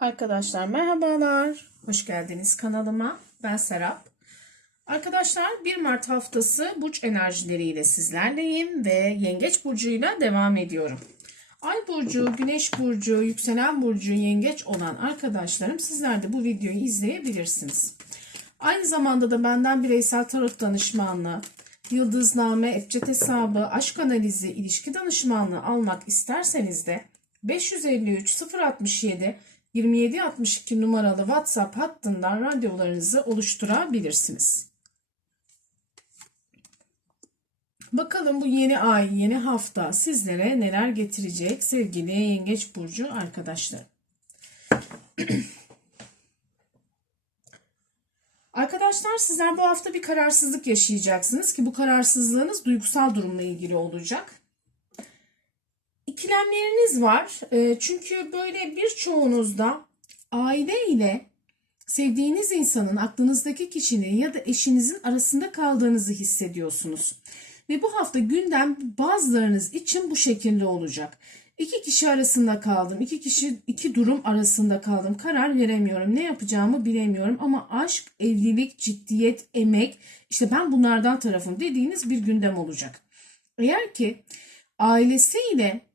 Arkadaşlar merhabalar. Hoş geldiniz kanalıma. Ben Serap. Arkadaşlar 1 Mart haftası burç enerjileriyle sizlerleyim ve Yengeç burcuyla devam ediyorum. Ay burcu, Güneş burcu, yükselen burcu Yengeç olan arkadaşlarım sizler de bu videoyu izleyebilirsiniz. Aynı zamanda da benden bireysel tarot danışmanlığı, yıldızname, ebced hesabı, aşk analizi, ilişki danışmanlığı almak isterseniz de 553 067 2762 numaralı WhatsApp hattından randevularınızı oluşturabilirsiniz. Bakalım bu yeni ay, yeni hafta sizlere neler getirecek sevgili Yengeç Burcu arkadaşlar. Arkadaşlar sizler bu hafta bir kararsızlık yaşayacaksınız ki bu kararsızlığınız duygusal durumla ilgili olacak. İkilemleriniz var. E, Çünkü böyle birçoğunuzda aile ile sevdiğiniz insanın, aklınızdaki kişinin ya da eşinizin arasında kaldığınızı hissediyorsunuz. Ve bu hafta gündem bazılarınız için bu şekilde olacak. İki kişi arasında kaldım. iki kişi, iki durum arasında kaldım. Karar veremiyorum. Ne yapacağımı bilemiyorum. Ama aşk, evlilik, ciddiyet, emek, işte ben bunlardan tarafım dediğiniz bir gündem olacak. Eğer ki ailesiyle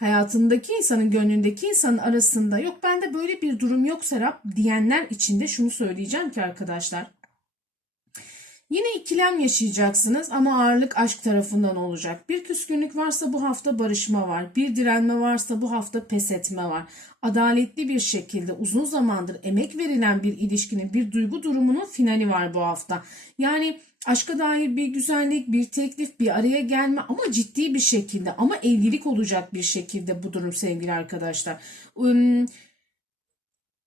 hayatındaki insanın, gönlündeki insanın arasında yok bende böyle bir durum yok Serap diyenler için de şunu söyleyeceğim ki arkadaşlar. Yine ikilem yaşayacaksınız ama ağırlık aşk tarafından olacak. Bir küskünlük varsa bu hafta barışma var. Bir direnme varsa bu hafta pes etme var. Adaletli bir şekilde uzun zamandır emek verilen bir ilişkinin bir duygu durumunun finali var bu hafta. Yani aşka dair bir güzellik, bir teklif, bir araya gelme ama ciddi bir şekilde ama evlilik olacak bir şekilde bu durum sevgili arkadaşlar.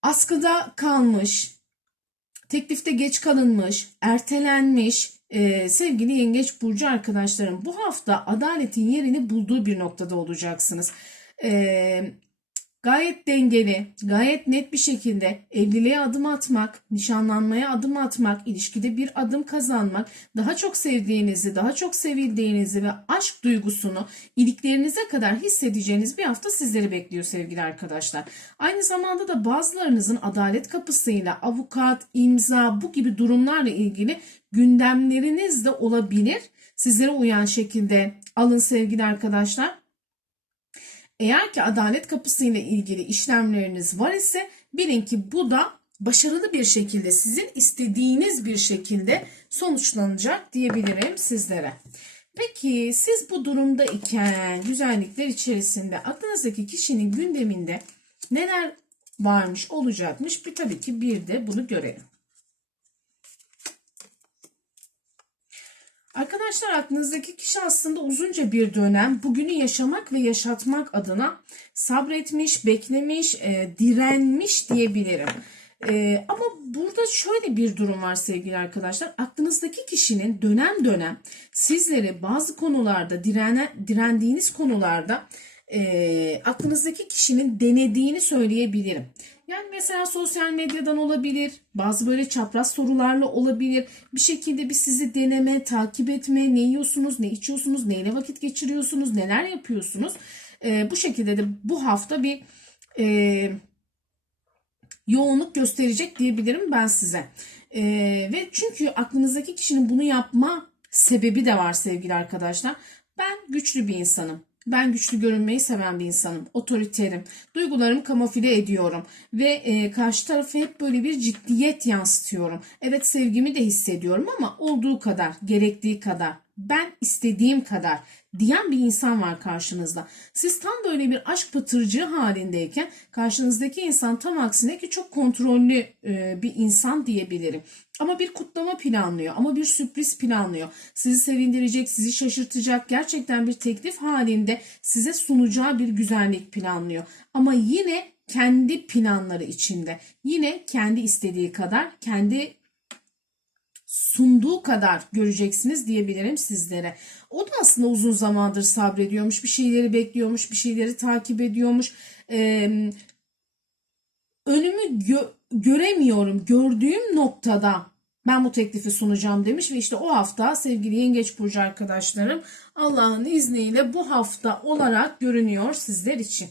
Askıda kalmış, teklifte geç kalınmış, ertelenmiş e, sevgili yengeç burcu arkadaşlarım bu hafta adaletin yerini bulduğu bir noktada olacaksınız. E, gayet dengeli, gayet net bir şekilde evliliğe adım atmak, nişanlanmaya adım atmak, ilişkide bir adım kazanmak, daha çok sevdiğinizi, daha çok sevildiğinizi ve aşk duygusunu iliklerinize kadar hissedeceğiniz bir hafta sizleri bekliyor sevgili arkadaşlar. Aynı zamanda da bazılarınızın adalet kapısıyla avukat, imza bu gibi durumlarla ilgili gündemleriniz de olabilir. Sizlere uyan şekilde alın sevgili arkadaşlar. Eğer ki adalet kapısıyla ilgili işlemleriniz var ise bilin ki bu da başarılı bir şekilde sizin istediğiniz bir şekilde sonuçlanacak diyebilirim sizlere. Peki siz bu durumda iken güzellikler içerisinde aklınızdaki kişinin gündeminde neler varmış olacakmış bir tabii ki bir de bunu görelim. Arkadaşlar aklınızdaki kişi aslında uzunca bir dönem bugünü yaşamak ve yaşatmak adına sabretmiş, beklemiş, e, direnmiş diyebilirim. E, ama burada şöyle bir durum var sevgili arkadaşlar. Aklınızdaki kişinin dönem dönem sizleri bazı konularda direne, direndiğiniz konularda e, aklınızdaki kişinin denediğini söyleyebilirim. Yani mesela sosyal medyadan olabilir, bazı böyle çapraz sorularla olabilir. Bir şekilde bir sizi deneme, takip etme, ne yiyorsunuz, ne içiyorsunuz, neyle vakit geçiriyorsunuz, neler yapıyorsunuz. Ee, bu şekilde de bu hafta bir e, yoğunluk gösterecek diyebilirim ben size. Ee, ve çünkü aklınızdaki kişinin bunu yapma sebebi de var sevgili arkadaşlar. Ben güçlü bir insanım. Ben güçlü görünmeyi seven bir insanım. Otoriterim. Duygularımı kamufle ediyorum. Ve e, karşı tarafı hep böyle bir ciddiyet yansıtıyorum. Evet sevgimi de hissediyorum ama olduğu kadar, gerektiği kadar, ben istediğim kadar diyen bir insan var karşınızda. Siz tam böyle bir aşk pıtırcığı halindeyken karşınızdaki insan tam aksine ki çok kontrollü e, bir insan diyebilirim. Ama bir kutlama planlıyor, ama bir sürpriz planlıyor. Sizi sevindirecek, sizi şaşırtacak, gerçekten bir teklif halinde size sunacağı bir güzellik planlıyor. Ama yine kendi planları içinde, yine kendi istediği kadar, kendi sunduğu kadar göreceksiniz diyebilirim sizlere. O da aslında uzun zamandır sabrediyormuş, bir şeyleri bekliyormuş, bir şeyleri takip ediyormuş. Ee, önümü gö- göremiyorum, gördüğüm noktada ben bu teklifi sunacağım demiş ve işte o hafta sevgili Yengeç Burcu arkadaşlarım Allah'ın izniyle bu hafta olarak görünüyor sizler için.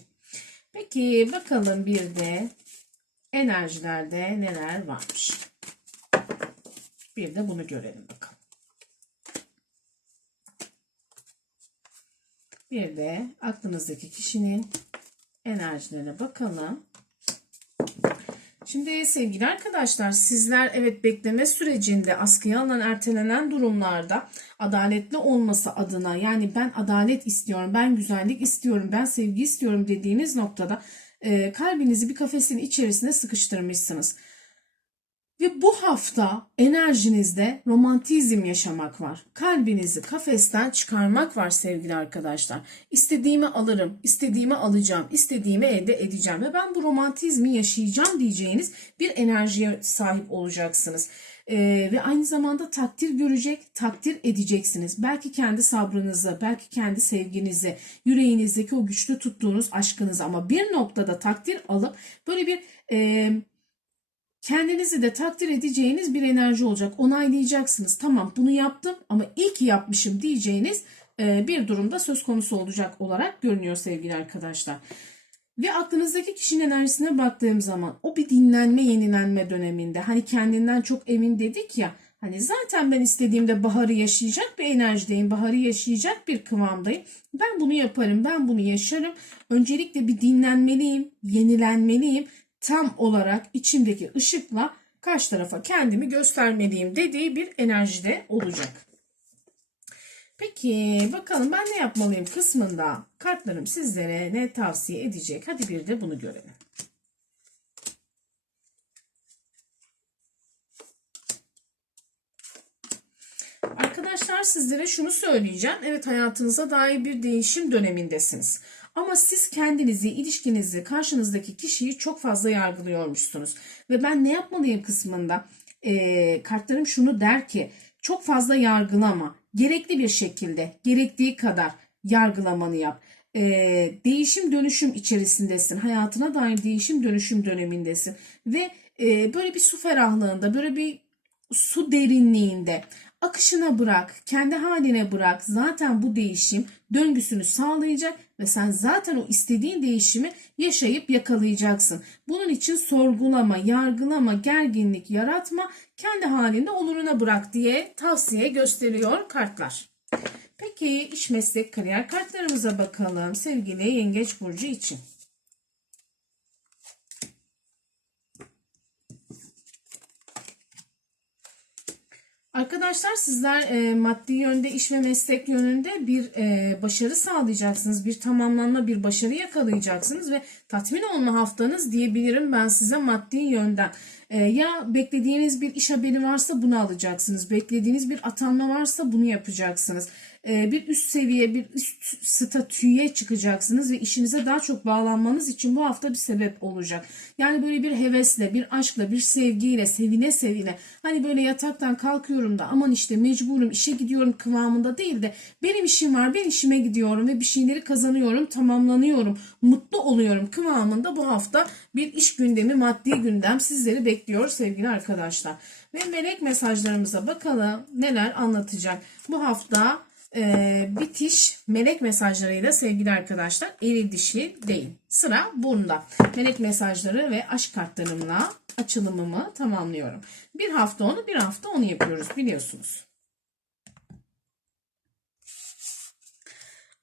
Peki bakalım bir de enerjilerde neler varmış. Bir de bunu görelim bakalım. Bir de aklınızdaki kişinin enerjilerine bakalım. Şimdi sevgili arkadaşlar sizler evet bekleme sürecinde askıya alınan ertelenen durumlarda adaletli olması adına yani ben adalet istiyorum, ben güzellik istiyorum, ben sevgi istiyorum dediğiniz noktada e, kalbinizi bir kafesin içerisine sıkıştırmışsınız. Ve bu hafta enerjinizde romantizm yaşamak var. Kalbinizi kafesten çıkarmak var sevgili arkadaşlar. İstediğimi alırım, istediğimi alacağım, istediğimi elde edeceğim ve ben bu romantizmi yaşayacağım diyeceğiniz bir enerjiye sahip olacaksınız. Ee, ve aynı zamanda takdir görecek, takdir edeceksiniz. Belki kendi sabrınızı, belki kendi sevginizi, yüreğinizdeki o güçlü tuttuğunuz aşkınızı ama bir noktada takdir alıp böyle bir... E, kendinizi de takdir edeceğiniz bir enerji olacak. Onaylayacaksınız. Tamam bunu yaptım ama iyi ki yapmışım diyeceğiniz e, bir durumda söz konusu olacak olarak görünüyor sevgili arkadaşlar. Ve aklınızdaki kişinin enerjisine baktığım zaman o bir dinlenme yenilenme döneminde hani kendinden çok emin dedik ya hani zaten ben istediğimde baharı yaşayacak bir enerjideyim baharı yaşayacak bir kıvamdayım ben bunu yaparım ben bunu yaşarım öncelikle bir dinlenmeliyim yenilenmeliyim tam olarak içimdeki ışıkla karşı tarafa kendimi göstermeliyim dediği bir enerjide olacak. Peki bakalım ben ne yapmalıyım kısmında kartlarım sizlere ne tavsiye edecek? Hadi bir de bunu görelim. Arkadaşlar sizlere şunu söyleyeceğim. Evet hayatınıza dair bir değişim dönemindesiniz. Ama siz kendinizi, ilişkinizi, karşınızdaki kişiyi çok fazla yargılıyormuşsunuz. Ve ben ne yapmalıyım kısmında e, kartlarım şunu der ki çok fazla yargılama. Gerekli bir şekilde, gerektiği kadar yargılamanı yap. E, değişim dönüşüm içerisindesin. Hayatına dair değişim dönüşüm dönemindesin. Ve e, böyle bir su ferahlığında, böyle bir su derinliğinde akışına bırak, kendi haline bırak. Zaten bu değişim döngüsünü sağlayacak ve sen zaten o istediğin değişimi yaşayıp yakalayacaksın. Bunun için sorgulama, yargılama, gerginlik yaratma, kendi halinde oluruna bırak diye tavsiye gösteriyor kartlar. Peki iş meslek kariyer kartlarımıza bakalım sevgili Yengeç Burcu için. Arkadaşlar sizler e, maddi yönde iş ve meslek yönünde bir e, başarı sağlayacaksınız. Bir tamamlanma, bir başarı yakalayacaksınız ve tatmin olma haftanız diyebilirim ben size maddi yönden. E, ya beklediğiniz bir iş haberi varsa bunu alacaksınız. Beklediğiniz bir atanma varsa bunu yapacaksınız. E, bir üst seviye, bir üst statüye çıkacaksınız ve işinize daha çok bağlanmanız için bu hafta bir sebep olacak. Yani böyle bir hevesle, bir aşkla, bir sevgiyle, sevine sevine hani böyle yataktan kalkıyorum da aman işte mecburum işe gidiyorum kıvamında değil de benim işim var, ben işime gidiyorum ve bir şeyleri kazanıyorum, tamamlanıyorum, mutlu oluyorum kıvamında bu hafta bir iş gündemi, maddi gündem sizleri bekliyor sevgili arkadaşlar. Ve melek mesajlarımıza bakalım neler anlatacak. Bu hafta e, bitiş melek mesajlarıyla sevgili arkadaşlar eri dişi değil. Sıra bunda. Melek mesajları ve aşk kartlarımla açılımımı tamamlıyorum. Bir hafta onu bir hafta onu yapıyoruz biliyorsunuz.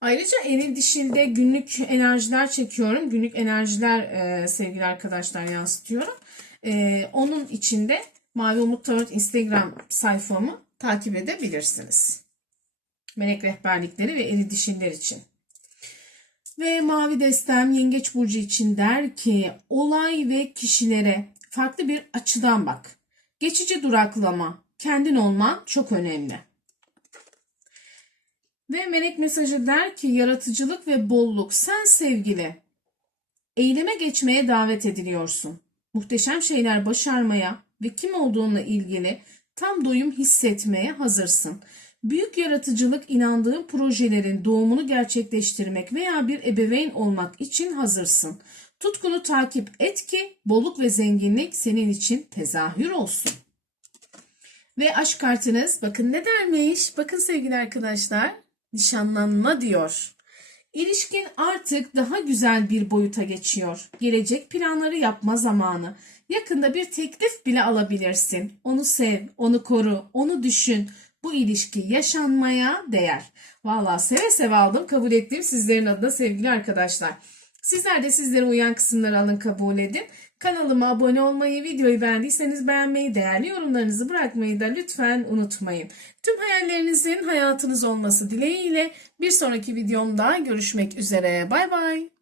Ayrıca eril dişilde günlük enerjiler çekiyorum. Günlük enerjiler e, sevgili arkadaşlar yansıtıyorum. E, onun içinde Mavi Umut Tarot Instagram sayfamı takip edebilirsiniz. Melek rehberlikleri ve eri dişiller için. Ve mavi destem yengeç burcu için der ki olay ve kişilere farklı bir açıdan bak. Geçici duraklama, kendin olman çok önemli. Ve melek mesajı der ki yaratıcılık ve bolluk sen sevgili. Eyleme geçmeye davet ediliyorsun. Muhteşem şeyler başarmaya ve kim olduğunla ilgili tam doyum hissetmeye hazırsın. Büyük yaratıcılık inandığın projelerin doğumunu gerçekleştirmek veya bir ebeveyn olmak için hazırsın. Tutkunu takip et ki bolluk ve zenginlik senin için tezahür olsun. Ve aşk kartınız bakın ne dermiş? Bakın sevgili arkadaşlar nişanlanma diyor. İlişkin artık daha güzel bir boyuta geçiyor. Gelecek planları yapma zamanı. Yakında bir teklif bile alabilirsin. Onu sev, onu koru, onu düşün. Bu ilişki yaşanmaya değer. Vallahi seve seve aldım, kabul ettim sizlerin adına sevgili arkadaşlar. Sizler de sizlere uyan kısımları alın kabul edin. Kanalıma abone olmayı, videoyu beğendiyseniz beğenmeyi, değerli yorumlarınızı bırakmayı da lütfen unutmayın. Tüm hayallerinizin hayatınız olması dileğiyle bir sonraki videomda görüşmek üzere. Bay bay.